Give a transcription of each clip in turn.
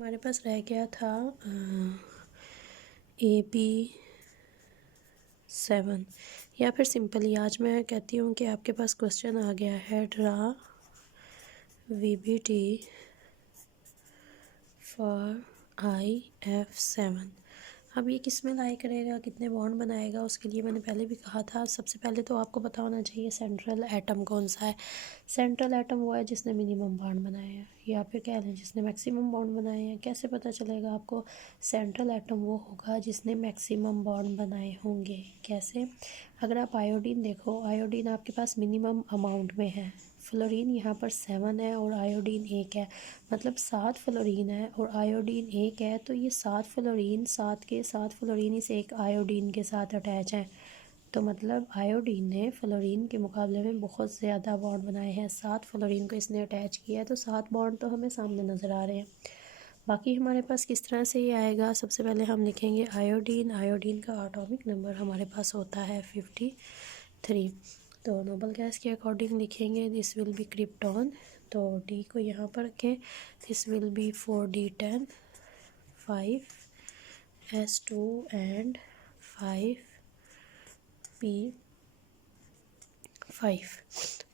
हमारे पास रह गया था AB7 या फिर सिंपली आज मैं कहती हूँ कि आपके पास क्वेश्चन आ गया है ड्रा VBT फॉर IF7। अब ये किस में लाई करेगा, कितने बॉन्ड बनाएगा, उसके लिए मैंने पहले भी कहा था। सबसे पहले तो आपको पता होना चाहिए सेंट्रल एटम कौन सा है। सेंट्रल एटम वो है जिसने मिनिमम बॉन्ड बनाए हैं, या फिर कह लें जिसने मैक्सिमम बॉन्ड बनाए हैं। कैसे पता चलेगा आपको? सेंट्रल एटम वो होगा जिसने मैक्सिमम बॉन्ड बनाए होंगे। कैसे? अगर आप आयोडीन देखो, आयोडीन आपके पास मिनिमम अमाउंट में है। फ्लोरीन यहाँ पर 7 है और आयोडीन 1 है, मतलब 7 फ्लोरीन है और आयोडीन 1 है। तो ये 7 फ्लोरीन 7 फ्लोरीन इस एक आयोडीन के साथ अटैच हैं। तो मतलब आयोडीन ने फ्लोरीन के मुकाबले में बहुत ज़्यादा बॉन्ड बनाए हैं। 7 फ्लोरीन को इसने अटैच किया है, तो 7 बॉन्ड तो हमें सामने नज़र आ रहे हैं। बाकी हमारे पास किस तरह से ये आएगा, सबसे पहले हम लिखेंगे आयोडीन। आयोडीन का एटॉमिक नंबर हमारे पास होता है 53। तो नोबल गैस के अकॉर्डिंग लिखेंगे दिस विल बी क्रिप्टॉन। तो डी को यहाँ पर रखें, this will be 4D10 5S2 and 5P5।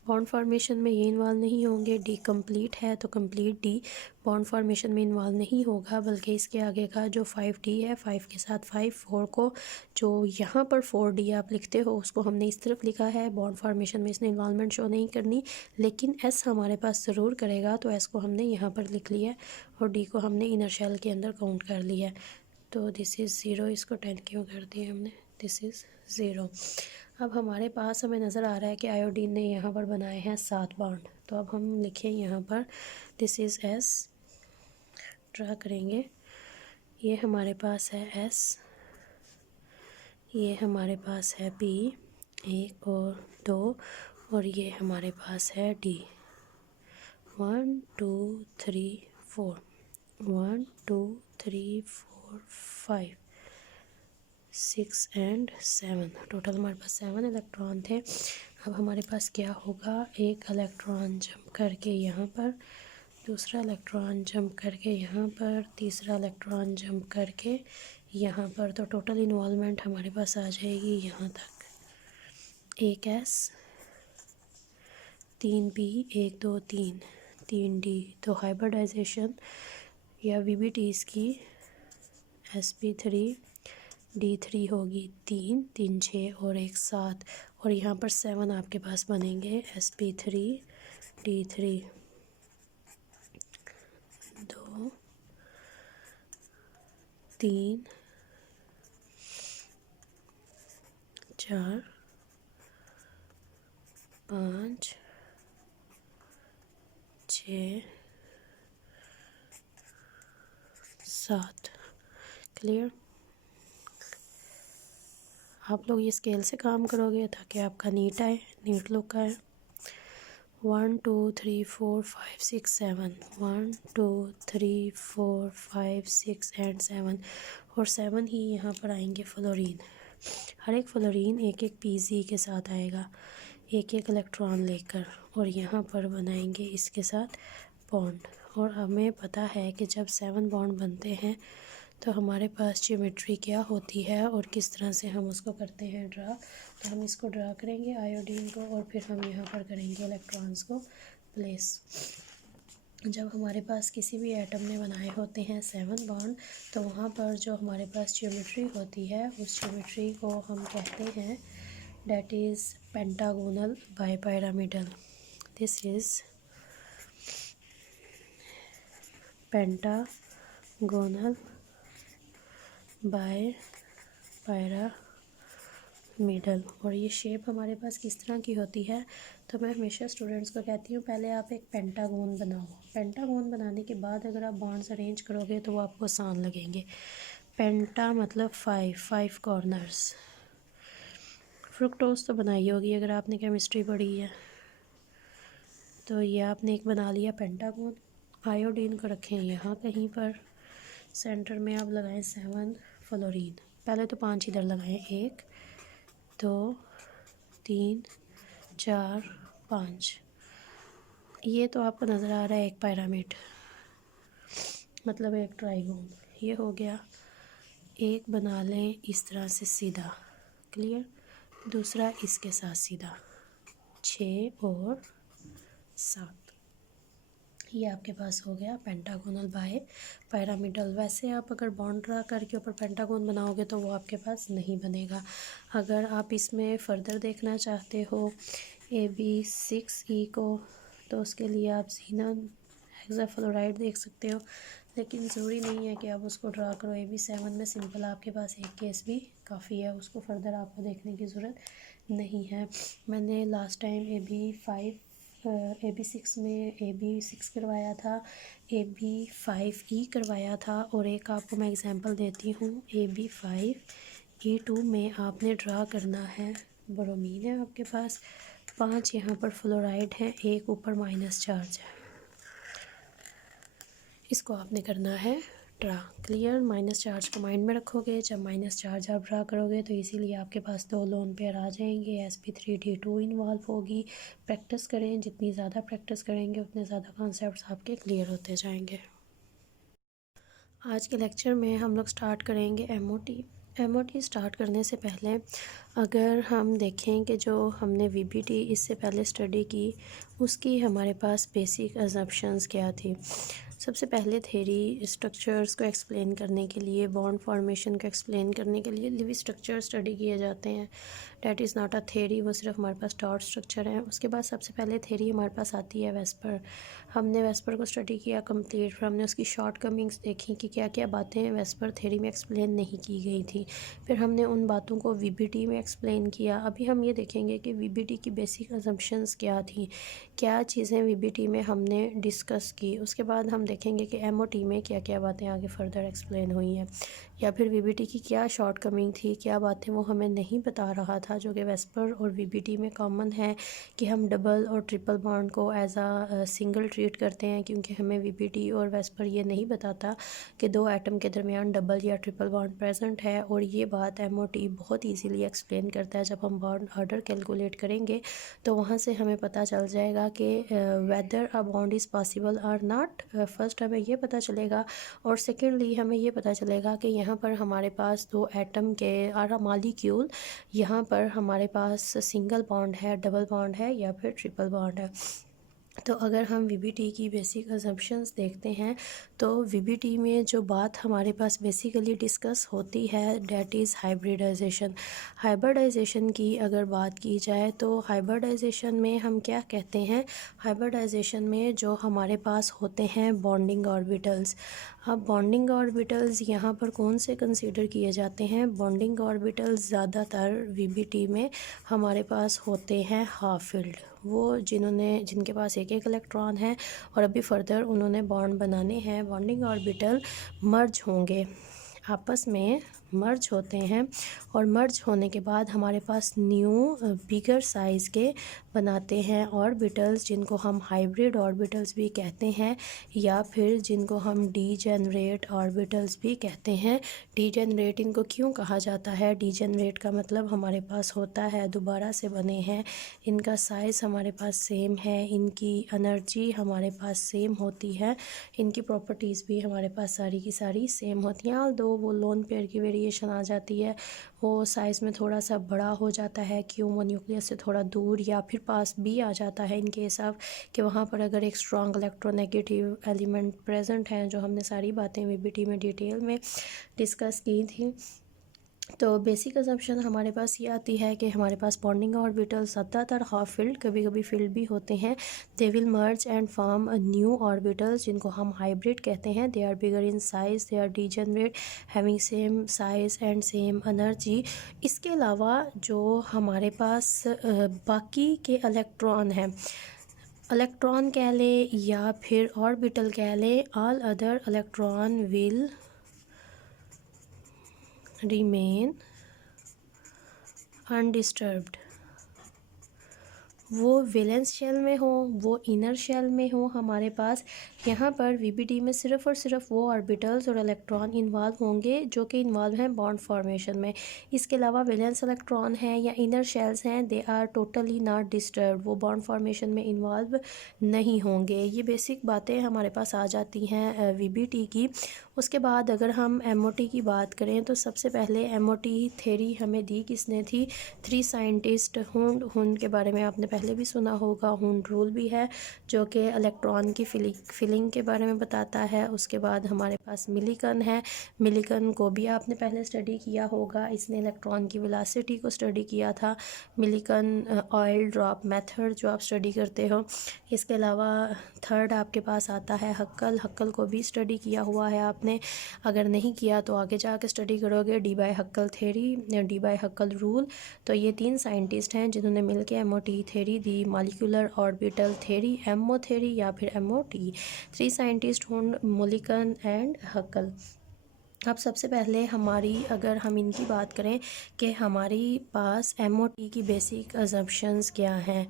Bond formation में ये इन्वॉल्व नहीं होंगे। डी कंप्लीट है तो कंप्लीट डी बॉन्ड फॉर्मेशन में इन्वॉल्व नहीं होगा, बल्कि इसके आगे का जो 5D है 5 के साथ 5 4 को जो यहाँ पर 4D आप लिखते हो उसको हमने इस तरफ लिखा है। बॉन्ड फॉर्मेशन में इसने इन्वॉल्वमेंट शो नहीं करनी, लेकिन एस हमारे पास ज़रूर करेगा। तो एस को हमने यहाँ पर लिख लिया है और डी को हमने इनर शेल के अंदर काउंट कर लिया है। तो दिस इज़ 0, इसको 10 क्यों कर दिया हमने, दिस इज़ 0। अब हमारे पास हमें नज़र आ रहा है कि आयोडीन ने यहाँ पर बनाए हैं 7 बॉन्ड। तो अब हम लिखें यहाँ पर दिस इज़ एस, ड्रा करेंगे। ये हमारे पास है एस, ये हमारे पास है पी 1 और 2, और ये हमारे पास है डी 1 2 3 4 1 2 3 4 5 6 एंड 7। टोटल हमारे पास 7 इलेक्ट्रॉन थे। अब हमारे पास क्या होगा, एक इलेक्ट्रॉन जंप करके यहाँ पर, दूसरा इलेक्ट्रॉन जंप करके यहाँ पर, तीसरा इलेक्ट्रॉन जंप करके यहाँ पर। तो टोटल इन्वॉल्वमेंट हमारे पास आ जाएगी यहाँ तक, 1S 3P 1 2 3 3D। तो हाइब्रिडाइजेशन या VBTs की sp3D3 होगी 3 3 6 और 1 7, और यहाँ पर 7 आपके पास बनेंगे sp3D3 2 3 4 5 6 7। क्लियर? आप लोग ये स्केल से काम करोगे ताकि आपका नीट आए, नीट लुक आए। 1 2 3 4 5 6 7 1 2 3 4 5 6 एंड 7, और 7 ही यहाँ पर आएंगे फ्लोरीन। हर एक फ्लोरीन एक एक पीजी के साथ आएगा, एक एक इलेक्ट्रॉन लेकर, और यहाँ पर बनाएंगे इसके साथ बॉन्ड। और हमें पता है कि जब 7 बॉन्ड बनते हैं तो हमारे पास ज्योमेट्री क्या होती है और किस तरह से हम उसको करते हैं ड्रा। तो हम इसको ड्रा करेंगे आयोडीन को, और फिर हम यहाँ पर करेंगे इलेक्ट्रॉन्स को प्लेस। जब हमारे पास किसी भी एटम ने बनाए होते हैं 7 बॉन्ड, तो वहाँ पर जो हमारे पास ज्योमेट्री होती है उस ज्योमेट्री को हम कहते हैं that is pentagonal bipyramidal. This is pentagonal bipyramidal. और ये शेप हमारे पास किस तरह की होती है, तो मैं हमेशा स्टूडेंट्स को कहती हूँ पहले आप एक पेंटागोन बनाओ। पेंटागोन बनाने के बाद अगर आप बॉन्ड्स अरेंज करोगे तो वो आपको आसान लगेंगे। पेंटा मतलब 5 कॉर्नर्स। फ्रुक्टोज तो बनाई होगी अगर आपने केमिस्ट्री पढ़ी है। तो ये आपने एक बना लिया पेंटागोन। आयोडीन को रखें यहाँ कहीं पर, सेंटर में आप लगाएं 7 फ्लोरीन। पहले तो 5 इधर लगाएं, 1 2 3 4 5। ये तो आपको नज़र आ रहा है एक पिरामिड। मतलब एक ट्राइगोन। ये हो गया, एक बना लें इस तरह से सीधा, क्लियर, दूसरा इसके साथ सीधा, 6 और 7। ये आपके पास हो गया पेंटागोनल बाय पिरामिडल। वैसे आप अगर बॉन्ड ड्रा करके ऊपर पेंटागोन बनाओगे तो वो आपके पास नहीं बनेगा। अगर आप इसमें फ़र्दर देखना चाहते हो AB6E को, तो उसके लिए आप ज़ीनन हेक्साफ्लोराइड देख सकते हो, लेकिन ज़रूरी नहीं है कि आप उसको ड्रा करो। AB7 में सिंपल आपके पास एक केस भी काफ़ी है, उसको फ़र्दर आपको देखने की ज़रूरत नहीं है। मैंने लास्ट टाइम AB6 में AB6 करवाया था, AB5E करवाया था, और एक आपको मैं एग्जांपल देती हूँ। AB5E2 में आपने ड्रा करना है, ब्रोमीन है आपके पास, 5 यहाँ पर फ्लोराइड है, एक ऊपर माइनस चार्ज है, इसको आपने करना है ड्रा, क्लियर। माइनस चार्ज को माइंड में रखोगे, जब माइनस चार्ज आप ड्रा करोगे तो इसीलिए आपके पास 2 लोन पेयर आ जाएंगे, sp3d2 इन्वॉल्व होगी। प्रैक्टिस करें, जितनी ज़्यादा प्रैक्टिस करेंगे उतने ज़्यादा कॉन्सेप्ट्स आपके क्लियर होते जाएंगे। आज के लेक्चर में हम लोग स्टार्ट करेंगे एमओटी स्टार्ट करने से पहले अगर हम देखें कि जो हमने वीबीटी इससे पहले स्टडी की, उसकी हमारे पास बेसिक अजम्पशंस क्या थी। सबसे पहले थेरी स्ट्रक्चर्स को एक्सप्लेन करने के लिए, बॉन्ड फॉर्मेशन को एक्सप्लेन करने के लिए लिविंग स्ट्रक्चर स्टडी किए जाते हैं। That is not a theory, वो सिर्फ हमारे पास टॉट स्ट्रक्चर है। उसके बाद सबसे पहले थेरी हमारे पास आती है वेस्पर। हमने वेस्पर को स्टडी किया कंप्लीट, फिर हमने उसकी शॉर्ट कमिंग्स देखी कि क्या क्या बातें वेस्पर थेरी में एक्सप्लेन नहीं की गई थी। फिर हमने उन बातों को वीबीटी में एक्सप्लेन किया। अभी हम ये देखेंगे कि वीबीटी की बेसिक अजम्पशंस क्या थी, क्या चीज़ें वीबीटी में हमने डिस्कस की। उसके बाद हम देखेंगे कि एमओटी में क्या क्या बातें आगे फर्दर एक्सप्लेन हुई हैं, या फिर वीबीटी की क्या शॉर्ट कमिंग थी, क्या बातें वो हमें नहीं बता रहा था, जो कि वेस्पर और वीबीटी में कॉमन है कि हम डबल और ट्रिपल बॉन्ड को एज आ सिंगल ट्रीट करते हैं, क्योंकि हमें वीबीटी और वेस्पर ये नहीं बताता कि 2 एटम के दरमियान डबल या ट्रिपल बॉन्ड प्रेजेंट है। और ये बात एमओटी बहुत ईजीली एक्सप्लेन करता है। जब हम बॉन्ड ऑर्डर कैलकुलेट करेंगे तो वहाँ से हमें पता चल जाएगा कि weather a bond is possible और नॉट। फर्स्ट हमें ये पता चलेगा, और सेकेंडली हमें ये पता चलेगा कि यहाँ पर हमारे पास 2 एटम के और मॉलिक्यूल, यहाँ पर हमारे पास सिंगल बॉन्ड है, डबल बॉन्ड है, या फिर ट्रिपल बॉन्ड है। तो अगर हम वीबीटी की बेसिक अजम्पशंस देखते हैं तो वीबीटी में जो बात हमारे पास बेसिकली डिस्कस होती है डैट इज़ हाइब्रिडाइजेशन। हाइब्रिडाइजेशन की अगर बात की जाए तो हाइब्रिडाइजेशन में हम क्या कहते हैं, हाइब्रिडाइजेशन में जो हमारे पास होते हैं बॉन्डिंग ऑर्बिटल्स। अब बॉन्डिंग ऑर्बिटल्स यहाँ पर कौन से कंसीडर किए जाते हैं, बॉन्डिंग ऑर्बिटल्स ज़्यादातर वीबीटी में हमारे पास होते हैं हाफ फिल्ड, वो जिनके पास एक एक इलेक्ट्रॉन है और अभी फर्दर उन्होंने बॉन्ड बनाने हैं। बॉन्डिंग ऑर्बिटल मर्ज होंगे, आपस में मर्ज होते हैं, और मर्ज होने के बाद हमारे पास न्यू बिगर साइज़ के बनाते हैं ऑर्बिटल्स, जिनको हम हाइब्रिड ऑर्बिटल्स भी कहते हैं, या फिर जिनको हम डीजेनरेट ऑर्बिटल्स भी कहते हैं। डीजेनरेट इनको क्यों कहा जाता है, डीजेनरेट का मतलब हमारे पास होता है दोबारा से बने हैं, इनका साइज़ हमारे पास सेम है, इनकी एनर्जी हमारे पास सेम होती है, इनकी प्रॉपर्टीज़ भी हमारे पास सारी की सारी सेम होती हैं। दो वो लोन पेयर की वेरिएशन आ जाती है, वो साइज़ में थोड़ा सा बड़ा हो जाता है, क्यों, वो न्यूक्लियस से थोड़ा दूर या फिर पास भी आ जाता है इन केस ऑफ कि वहाँ पर अगर एक स्ट्रॉन्ग इलेक्ट्रोनेगेटिव एलिमेंट प्रेजेंट हैं, जो हमने सारी बातें वीबीटी में डिटेल में डिस्कस की थी। तो बेसिक अजम्पशन हमारे पास ये आती है कि हमारे पास बॉन्डिंग ऑर्बिटल ज़्यादातर हाफ फिल्ड, कभी कभी फिल्ड भी होते हैं। They will merge and form a new orbitals, जिनको हम हाइब्रिड कहते हैं। They are bigger in size, they are degenerate, having same size and same energy. इसके अलावा जो हमारे पास बाकी के इलेक्ट्रॉन हैं, इलेक्ट्रॉन कह लें या फिर ऑर्बिटल कह लें, all other electron will remain undisturbed, वो वैलेंस शेल में हो, वो इनर शेल में हो, हमारे पास यहाँ पर वीबीटी में सिर्फ़ और सिर्फ वो ऑर्बिटल्स और इलेक्ट्रॉन इन्वॉल्व होंगे जो कि इन्वॉल्व हैं बॉन्ड फॉर्मेशन में। इसके अलावा वैलेंस इलेक्ट्रॉन हैं या इनर शेल्स हैं, they are totally not disturb, वो बॉन्ड फॉर्मेशन में इन्वॉल्व नहीं होंगे। ये बेसिक बातें हमारे पास आ जाती हैं वीबीटी की। उसके बाद अगर हम एमओटी की बात करें तो सबसे पहले एमओटी थ्योरी हमें दी किसने थी? 3 साइंटिस्ट। हुंड के बारे में आपने पहले भी सुना होगा। हुंड रूल भी है जो कि इलेक्ट्रॉन की फिलिंग के बारे में बताता है। उसके बाद हमारे पास मिलिकन है। मिलिकन को भी आपने पहले स्टडी किया होगा, इसने इलेक्ट्रॉन की वेलोसिटी को स्टडी किया था। मिलिकन ऑयल ड्रॉप मेथड जो आप स्टडी करते हो। इसके अलावा थर्ड आपके पास आता है हक्कल। हक्कल को भी स्टडी किया हुआ है आपने, अगर नहीं किया तो आगे जाके स्टडी करोगे। डी बाय हक्कल थ्योरी या डी बाय हक्कल रूल। तो ये 3 साइंटिस्ट हैं जिन्होंने मिलकर एमओटी थ्योरी दी, molecular orbital theory, MO theory या फिर MOT. 3 scientist Hund, Mulliken and Huckel. अब सबसे पहले हमारी अगर हम इनकी बात करें कि हमारी पास एमओटी की बेसिक अजम्पशंस क्या हैं।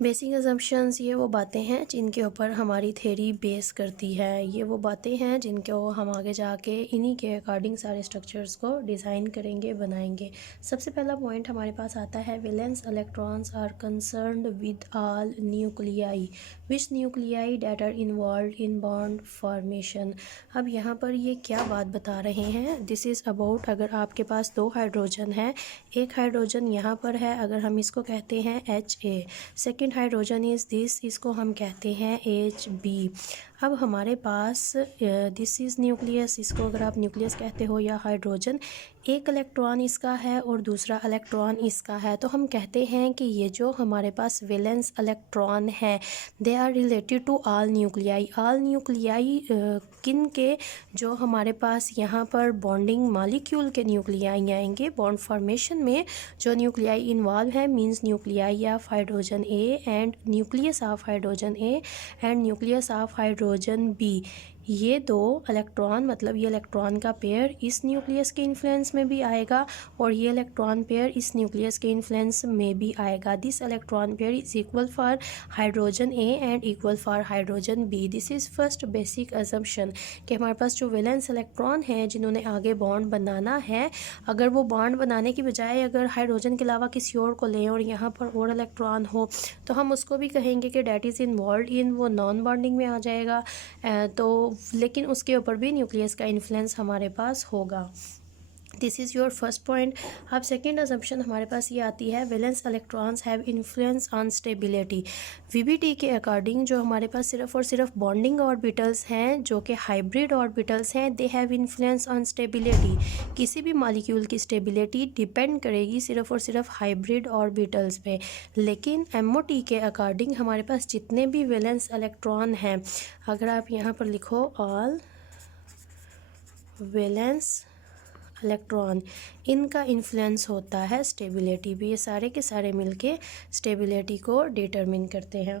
बेसिक अजम्पशंस ये वो बातें हैं जिनके ऊपर हमारी थ्योरी बेस करती है। ये वो बातें हैं जिनको हम आगे जाके इन्हीं के अकॉर्डिंग सारे स्ट्रक्चर्स को डिज़ाइन करेंगे, बनाएंगे। सबसे पहला पॉइंट हमारे पास आता है valence electrons are concerned with all nuclei which nuclei that are involve in bond formation. अब यहाँ पर ये क्या बात बता रहे हैं? दिस इज़ अबाउट, अगर आपके पास 2 हाइड्रोजन है, एक हाइड्रोजन यहाँ पर है, अगर हम इसको कहते हैं HA, second hydrogen is this, इसको हम कहते हैं HB। अब हमारे पास दिस इज़ न्यूक्लियस, इसको अगर आप न्यूक्लियस कहते हो या हाइड्रोजन, एक इलेक्ट्रॉन इसका है और दूसरा इलेक्ट्रॉन इसका है, तो हम कहते हैं कि ये जो हमारे पास वैलेंस इलेक्ट्रॉन है they are related to all nuclei. All nuclei किन के? जो हमारे पास यहाँ पर बॉन्डिंग मॉलिक्यूल के न्यूक्लियाई आएंगे बॉन्ड फॉर्मेशन में। जो न्यूक्लियाई इन्वॉल्व है means nuclei of hydrogen A and nucleus of hydrogen A and nucleus of hydrogen B। ये 2 इलेक्ट्रॉन, मतलब ये इलेक्ट्रॉन का पेयर इस न्यूक्लियस के इन्फ्लुएंस में भी आएगा और ये इलेक्ट्रॉन पेयर इस न्यूक्लियस के इन्फ्लुएंस में भी आएगा। This electron pair is equal for hydrogen A and equal for hydrogen B। This is first basic assumption कि हमारे पास जो वैलेंस इलेक्ट्रॉन है जिन्होंने आगे बॉन्ड बनाना है, अगर वो बॉन्ड बनाने की बजाय अगर हाइड्रोजन के अलावा किसी और को लें और यहाँ पर और इलेक्ट्रॉन हो तो हम उसको भी कहेंगे कि डैट इज़ इन्वॉल्व इन, वो नॉन बॉन्डिंग में आ जाएगा। तो लेकिन उसके ऊपर भी न्यूक्लियस का इन्फ्लुएंस हमारे पास होगा। This is your first point. अब सेकेंड अजम्पशन हमारे पास ये आती है valence electrons have influence on stability. VBT के अकॉर्डिंग जो हमारे पास सिर्फ और सिर्फ बॉन्डिंग ऑर्बिटल्स हैं जो कि हाइब्रिड ऑर्बिटल्स हैं, they have influence on stability. किसी भी मॉलिक्यूल की स्टेबिलिटी डिपेंड करेगी सिर्फ और सिर्फ हाइब्रिड ऑर्बिटल्स पे। लेकिन एमओटी के अकॉर्डिंग हमारे पास जितने भी वैलेंस इलेक्ट्रॉन हैं, अगर आप यहाँ पर लिखो ऑल वैलेंस इलेक्ट्रॉन, इनका इन्फ्लुएंस होता है स्टेबिलिटी भी। ये सारे के सारे मिलके स्टेबिलिटी को डिटरमिन करते हैं।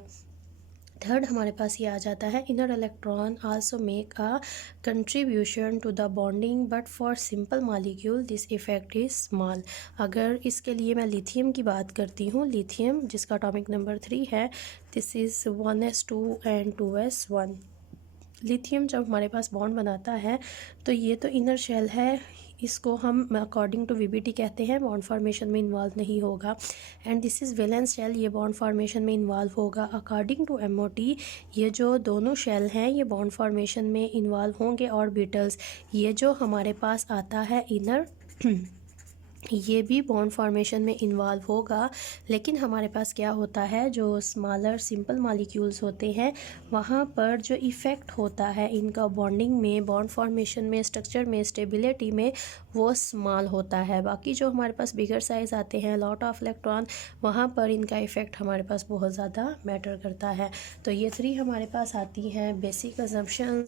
थर्ड हमारे पास ये आ जाता है inner electron also make a contribution to the bonding but for simple molecule this effect is small. अगर इसके लिए मैं लिथियम की बात करती हूँ, लिथियम जिसका एटॉमिक नंबर 3 है, this is 1s2 and 2s1। Lithium जब हमारे पास बॉन्ड बनाता है तो ये तो इनर शेल है, इसको हम अकॉर्डिंग टू वीबीटी कहते हैं बॉन्ड फॉर्मेशन में इन्वॉल्व नहीं होगा। And this is valence shell, ये बॉन्ड फॉर्मेशन में इन्वॉल्व होगा। अकॉर्डिंग टू एमओटी ये जो दोनों शेल हैं ये बॉन्ड फॉर्मेशन में इन्वॉल्व होंगे। ऑर्बिटल्स, ये जो हमारे पास आता है इनर ये भी बॉन्ड फॉर्मेशन में इन्वॉल्व होगा। लेकिन हमारे पास क्या होता है, जो स्मॉलर सिंपल मॉलिक्यूल्स होते हैं वहाँ पर जो इफ़ेक्ट होता है इनका बॉन्डिंग में, बॉन्ड फॉर्मेशन में, स्ट्रक्चर में, स्टेबिलिटी में, वो स्मॉल होता है। बाकी जो हमारे पास बिगर साइज़ आते हैं, लॉट ऑफ इलेक्ट्रॉन, वहाँ पर इनका इफ़ेक्ट हमारे पास बहुत ज़्यादा मैटर करता है। तो ये 3 हमारे पास आती हैं बेसिक अजम्पशन।